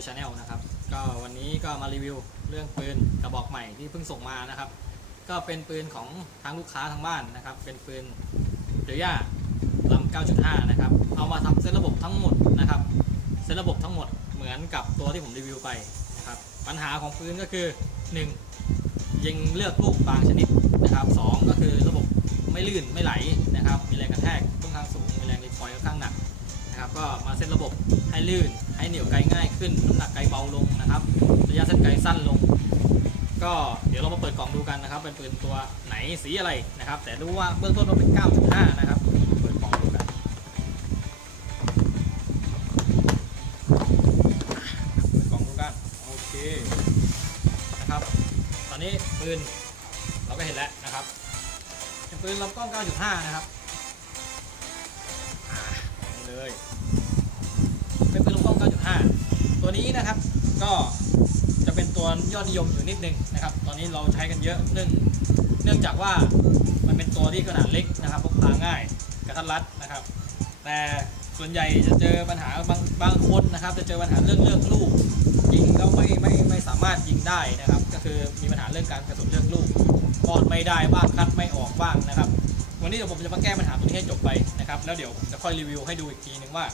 Master Channel นะครับ ก็วันนี้ก็มารีวิวเรื่องปืนกระบอกใหม่ที่เพิ่งส่งมานะครับ ก็เป็นปืนของทางลูกค้าทางบ้านนะครับ เป็นปืนเดียย่าลำ9.5 นะครับ เอามาทำเซตระบบทั้งหมดนะครับ เซตระบบทั้งหมดเหมือนกับตัวที่ผมรีวิวไปนะครับ ปัญหาของปืนก็คือ 1. ยิงเลือกลูกบางชนิดนะครับ 2 ก็คือระบบไม่ลื่นไม่ไหลนะครับ มีแรงกระ ก็มาเซตระบบให้ลื่น ให้เหนี่ยวไกลง่ายขึ้น น้ำหนักไกลเบาลงนะครับระยะเส้นไกลสั้นลง ก็เดี๋ยวเรามาเปิดกล่องดูกันนะครับ เป็นปืนตัวไหนสีอะไรนะครับ แต่รู้ว่าเบื้องต้นเราเป็น 9.5 นะครับเปิดกล่องดูกันเปิดกล่องดูกันโอเคนะครับ ตอนนี้ปืนเราก็เห็นแล้วนะครับเป็นปืนลำกล้อง 9.5 นะครับอ่านี่เลย นี้นะครับ ก็จะเป็นตัวยอดนิยมอยู่นิดนึงนะครับ ตอนนี้เราใช้กันเยอะเนื่องเนื่องจากว่ามันเป็นตัวที่ขนาดเล็กนะครับพกพาง่ายกระทัดรัดนะครับ แต่ส่วนใหญ่จะเจอปัญหาบางบางคนนะครับ จะเจอปัญหาเรื่องเลือกลูกยิงแล้วไม่ไม่ไม่สามารถยิงได้นะครับ ก็คือมีปัญหาเรื่องการกระสุนเลือกลูกปอดไม่ได้บ้างคัดไม่ออกบ้างนะครับ วันนี้เดี๋ยวผมจะมาแก้ปัญหาตรงนี้ให้จบไปนะครับแล้วเดี๋ยวผมจะค่อยรีวิวให้ดูอีกทีนึงว่า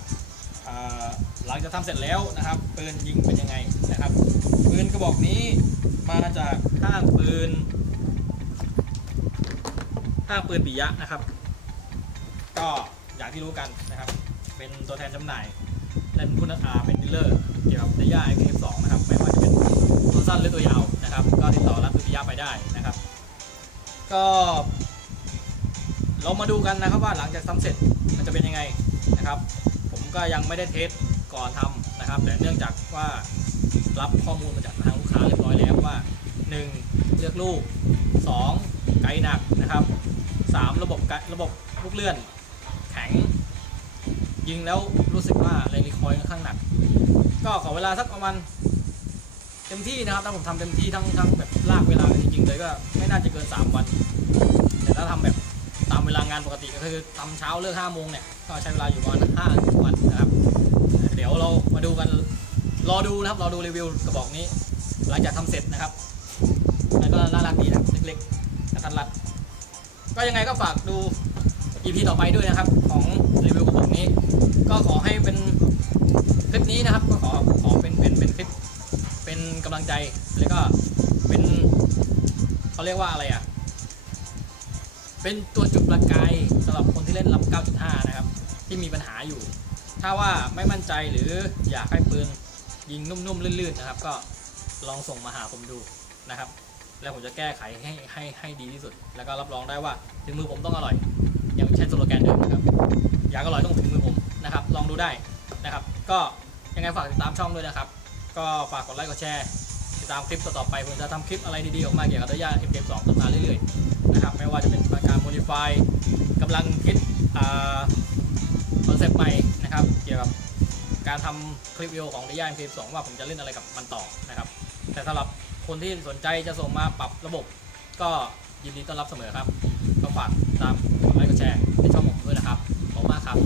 หลังจากทำเสร็จแล้วนะครับปืนยิงเป็นยังไงนะครับปืนกระบอกนี้มาจากห้างปืนห้างปืนปิยะนะครับ ก็อย่างที่รู้กันนะครับ เป็นตัวแทนจำหน่ายและเป็นผู้นักอาเป็นดีลเลอร์เกี่ยวกับระยะ IPF2 นะครับไม่ว่าจะเป็นตัวสั้นหรือตัวยาวนะครับ ก็ติดต่อรับซื้อระยะไปได้นะครับ ก็เรามาดูกันนะครับว่าหลังจากทำเสร็จมันจะเป็นยังไงนะครับ ก็ยังไม่ได้เทสก่อนทำนะครับ แต่เนื่องจากว่ารับข้อมูลมาจากทางลูกค้าเรียบร้อยแล้วว่า 1. เลือกลูก 2. ไกด์หนักนะครับ 3. ระบบกด์ระบบลูกเลื่อน แข็ง ยิงแล้วรู้สึกว่าแรงรีคอยล์ค่อนข้างหนัก ก็ขอเวลาสักประมาณเต็มที่นะครับถ้าผมทำเต็มที่ทั้งทั้งแบบลากเวลาจริงๆเลยก็ไม่น่าจะเกิน 3 วัน แต่ถ้าทำแบบ ตามเวลางานปกติก็คือทำเช้าเลิก5โมงเนี่ยก็ใช้เวลาอยู่ประมาณ5วันนะครับ เดี๋ยวเรามาดูกันรอดูนะครับรอดูรีวิวกระบอกนี้ หลังจากทำเสร็จนะครับแล้วก็น่ารักดีนะเล็กๆกระทัดรัด ก็ยังไงก็ฝากดู EP ต่อไปด้วยนะครับ ของรีวิวกระบอกนี้ ก็ขอให้เป็นคลิปนี้นะครับ ก็ขอขอเป็นเป็นเป็นคลิป เป็นกำลังใจแล้วก็เป็นเขาเรียกว่าอะไรอะ เป็นตัวจุดประกายสำหรับคนที่เล่นลำ9.5 นะครับ ที่มีปัญหาอยู่ ถ้าว่าไม่มั่นใจหรืออยากให้ปืนยิงนุ่มๆลื่นๆนะครับ ก็ลองส่งมาหาผมดูนะครับ แล้วผมจะแก้ไขให้ให้ให้ดีที่สุด แล้วก็รับรองได้ว่าถึงมือผมต้องอร่อย ยังใช้สโลแกนเดิมนะครับ อยากอร่อยต้องถึงมือผมนะครับ ลองดูได้นะครับ ก็ยังไงฝากติดตามช่องด้วยนะครับ ก็ฝากกดไลค์กดแชร์ ดตามคลิปต่อๆไปผมจะทำคลิปอะไรดีๆออกมาเกี่ยวกับตัวย่า MK2 ต่อมาเรื่อยๆนะครับไม่ว่าจะเป็นการโมดิฟายกำลังคิดคอนเซปต์ใหม่นะครับเกี่ยวกับการทำคลิปวิดีโอของตัวย่า MK2 ว่าผมจะเล่นอะไรกับมันต่อนะครับแต่สำหรับคนที่สนใจจะส่งมาปรับระบบ ก็ยินดีต้อนรับเสมอครับก็ฝากตามกดไลค์กดแชร์ในช่องผมด้วยนะครับผมมากครับ